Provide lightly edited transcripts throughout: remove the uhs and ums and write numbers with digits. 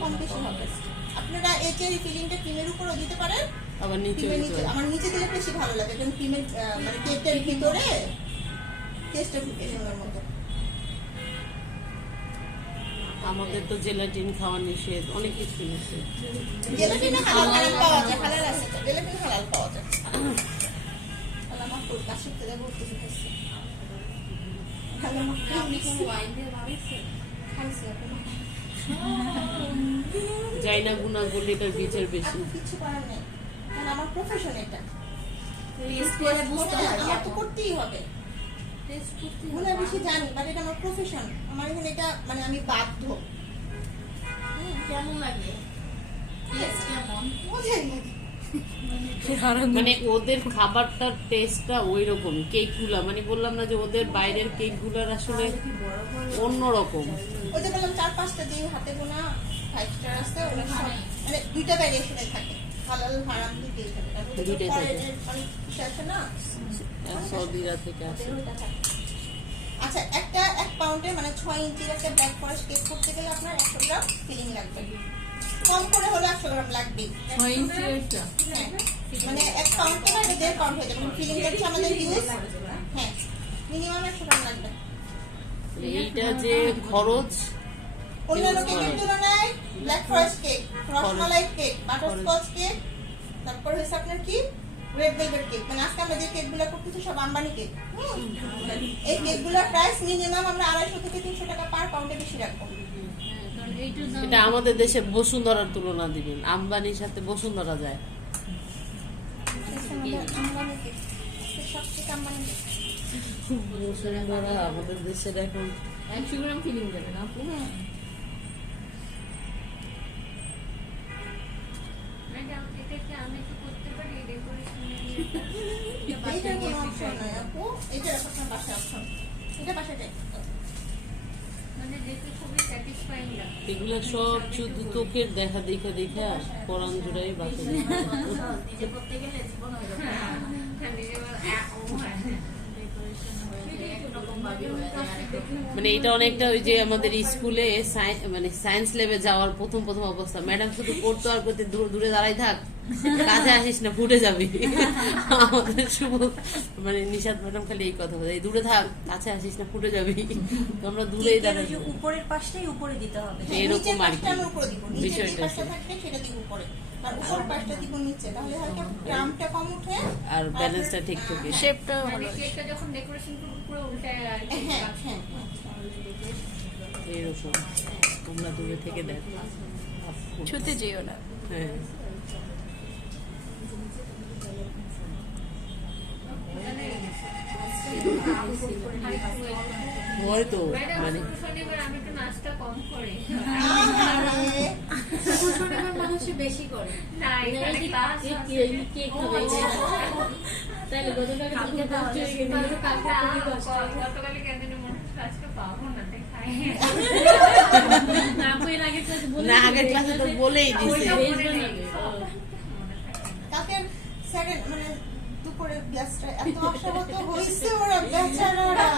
কম বেশি হবে। আপনারা এই যে ফিলিংটা ক্রিমের উপরও দিতে পারেন, আবার নিচে আমার নিচে দিলে বেশি ভালো লাগে, কারণ ক্রিমের মানে কেকটার ভিতরে টেস্টটা ঢুকে সুন্দর মতো। আমাদের তো জেলাটিন খাওয়া নিষেধ, অনেক কিছু নিষেধ। জেলাটিন হালাল পাওয়া যায়, হালাল আছে তো, জেলাটিন হালাল পাওয়া যায়। আমার তোর কাছে থেকে বলতে চাইছি যাই না গুণা করলে এটার বিচার বেশি। কিছু করার নেই, কারণ আমার প্রফেশন এটা, আমার তো করতেই হবে। মনে বেশি জানি, বাট এটা আমার প্রফেশন, আমার এখানে এটা মানে আমি বাধ্য। কেমন লাগে? মানে ওদের খাবারটার টেস্টটা ওই রকম, কেক গুলা মানে বললাম না যে ওদের বাইরের কেক গুলার আসলে অন্যরকম। ওই যে বললাম 4-5টা দিয়ে হাতে গোনা 5 স্টার আছে, ওরা মানে দুইটা ভ্যারিয়েশনে থাকে, হালাল হারাম দুইটাই থাকে। দুইটাই থাকে। অনেক কিছু আছে না সৌদিরা থেকে আসে। আচ্ছা, একটা 1 পাউন্ডের মানে 6 ইঞ্চির একটা ব্ল্যাক ফরেস্ট কেক করতে গেলে আপনার 100 গ্রাম ফিলিং লাগবে, কম করে হলে 100 গ্রাম লাগবে। 6 ইঞ্চি এটা মানে 1 পাউন্ড থেকে 1.5 পাউন্ড হয়ে যাবে। ফিলিং হচ্ছে আমাদের ইউজ, হ্যাঁ মিনিমাম 100 গ্রাম লাগবে। এইটা যে খরচ অন্যান্য কেকের তুলনায় black forest cake, rasmalai cake, butterscotch cake, তারপর হচ্ছে আপনার কি রেড ভেলভেট কেক, মানে আজকে আমরা যে কেকগুলো করতেছি সব আম্বানি কেক। এই কেকগুলোর প্রাইস মিনিমাম আমরা 250 থেকে 300 টাকা পার পাউন্ডে বেশি রাখবো। এটা আমাদের দেশে বসুন্ধরার তুলনা দিবেন, আম্বানির সাথে বসুন্ধরা যায়। আম্বানি কেক সবচেয়ে আম্বানি কেক। বসুন্ধরা আমাদের দেশের এখন 100 গ্রাম ফিলিং দেবে না আপু? এইটা কোনো অপশন নয় আপু, এইটা আপনার বাসায় অপশন, এটা বাসায় যাই। এগুলো সব শুধু চোখের দেখা দেখা দেখা পরাণ জুড়াই বাঁচে। নিজে করতে গেলে জীবন হয়ে যাবে। মানে এটা অনেকটা ওই যে আমাদের স্কুলে মানে সায়েন্স ল্যাবে যাওয়ার প্রথম অবস্থা, ম্যাডাম শুধু পড়তো আর করতে দূরে দাঁড়াই থাক, কাছে আসিস না ফুটে যাবি। আমাদের শুভ মানে নিশাদ ম্যাডাম খালি এই কথা বলে, দূরে থাক, কাছে আসিস না ফুটে যাবি। তো আমরা দূরেই দাঁড়াই, উপরের পাশটাই উপরে দিতে হবে, এরকম আর কি বিষয়টা। সেটা দিব উপরে আর উপরের পাশটা দিব নিচে, তাহলে হয়তো গ্রামটা কম উঠে আর ব্যালেন্সটা ঠিক থাকে, শেপটা মানে কেকটা যখন ডেকোরেশন করব পুরো উল্টায় আর কি। হ্যাঁ হ্যাঁ এরকম। তোমরা দূরে থেকে দেখো, ছুতে যেও না। হ্যাঁ হয়তো মানে শনিবার আমি একটু নাস্তা কম করি। শনিবার মানুষে বেশি করে না এখানে ক্লাস তাহলে গতকালে কেন মনে আজকে পাবো না, তাই খাই না, আগের ক্লাসে তো বলেই দিছে। কাকের সেকেন্ড মানে দুপুরের ব্যাচটা এত আশাহত হইছে, ওরা বেচারারা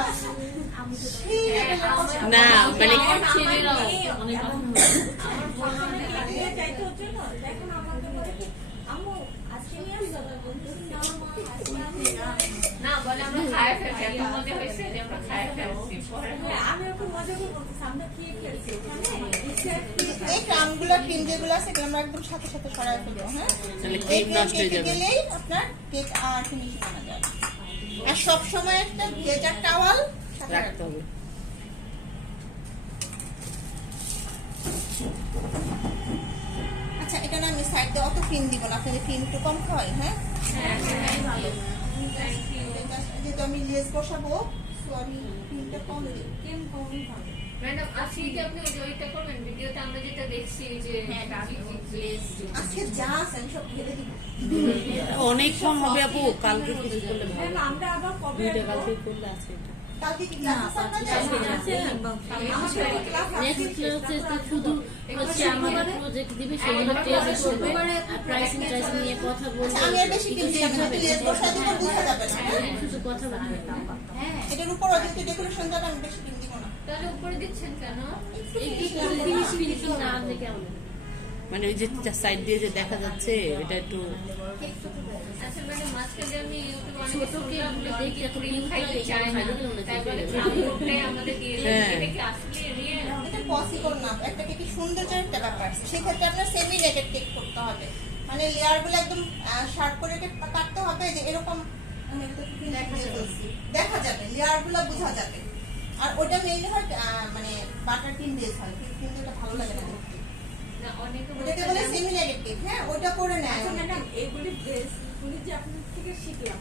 না মানে না বলে আমরা খাই ফেলছি, এত মজা হয়েছে যে আমরা খাই ফেলছি। আমি এখন মজা করে বলতেছি আমরা খেয়ে ফেলছি এই ক্রামগুলো ক্রিম যেগুলো আছে এগুলো আমরা একদম সাথে সাথে সরাই ফেলবো। হ্যাঁ, তাহলে ক্রিম নষ্ট হয়ে যাবে, গেলেই আপনার কেক আর ফিনিশিং আনা যাবে। আর সব সময় একটা ভেজার টাওয়াল রাখতে হবে। আচ্ছা, এটা না আমি সাইড দিয়ে অত ক্রিম দিব না, আপনাদের ক্রিম একটু কম খাওয়াই। হ্যাঁ ভালো। যেহেতু আমি লেস বসাবো, সো আমি ক্রিমটা কম দিই। ম্যাডাম আজকে কি আপনি ওই যে ওইটা করবেন ভিডিওতে আমরা যেটা দেখছি যে আজকে যা আছে আমি সব ঢেলে দিব। অনেক কম হবে আপু, কালকে কিছু করলে ভালো। আমরা আবার কবে দুইটা কালকে করলে আজকে এটা। কালকে কি ক্লাস আছে আপনাদের? শুধু হচ্ছে আমাদের প্রজেক্ট দিবে, সেগুলো টেস্ট করবে আর প্রাইসিং টাইসিং নিয়ে কথা বলবে। আমি আর বেশি ক্রিম দিলাম না, লেস বসা দিব, বোঝা যাবে না। শুধু কথা বলবে। এটার উপর যেহেতু ডেকোরেশন যাবে, আমি বেশি ক্রিম দিব না। তাহলে উপরে দিচ্ছেন কেন? এই ফিনিশিং না আনলে কেমন হবে? মানে ওই যে সাইড দিয়ে যে দেখা যাচ্ছে এটা একটু আচ্ছা ম্যাডাম মাঝখানে আমি ইউটিউবে অনেক ছোট কেকগুলো দেখি এত ক্রিম cute খাইতে লাগে, চায় না খাইতে গেলে মনে হয় তাই বলে খেতে ক্রামটাই আমাদের দিয়ে দেয়। হ্যাঁ। এটা কি আসলে রিয়েল? এটা পসিবল না, একটা কেকের সৌন্দর্যের একটা ব্যাপার আছে। সেক্ষেত্রে আপনার সেমি নেটেড কেক করতে হবে, মানে লেয়ার গুলো একদম শার্প করে কাটতে হবে, যে এরকম আমি এটা একটু print দিয়ে বলছি। দেখা যাবে, লেয়ার গুলো বোঝা যাবে। আর ওটা মেইনলি হয় মানে বাটার ক্রিম দিয়ে হয়, কিন্তু এটা ভালো লাগে না দেখতে। না অনেকে ওটাকে বলে সেমি নেটেড কেক। হ্যাঁ, ওটা করে নেয় আচ্ছা অনেকে। ম্যাডাম, এইগুলি বেসগুলি যে আপনার থেকে শিখলাম,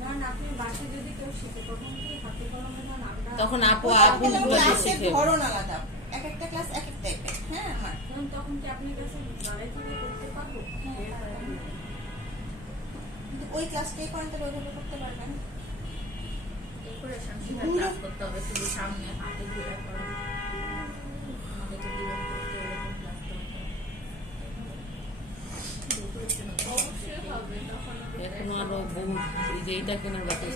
ধরেন আপনি বাসায় যদি কেউ শিখে, তখন কি হাতে কলমে ধরেন আমরা তখন আপু ওটা আপু আসলে বলে ক্লাসের শিখে ধরন আলাদা, এক একটা ক্লাস এক এক টাইপের। হ্যাঁ, আমার ধরুন তখন কি আপনার কাছে দাঁড়াই থেকে করতে পারবো? কিন্তু ওই ক্লাসটাই করেন তাহলে ওইভাবে করতে পারবেন। ডেকোরেশন শিখার ক্লাস করতে হবে, শুধু সামনে হাতে ঘুরে করা আমাদেরকে দিবেন করতে এরকম ক্লাস দরকার। অবশ্যই হবে তখন এখন আরো বহু এই যে এইটা কেনার ব্যাপার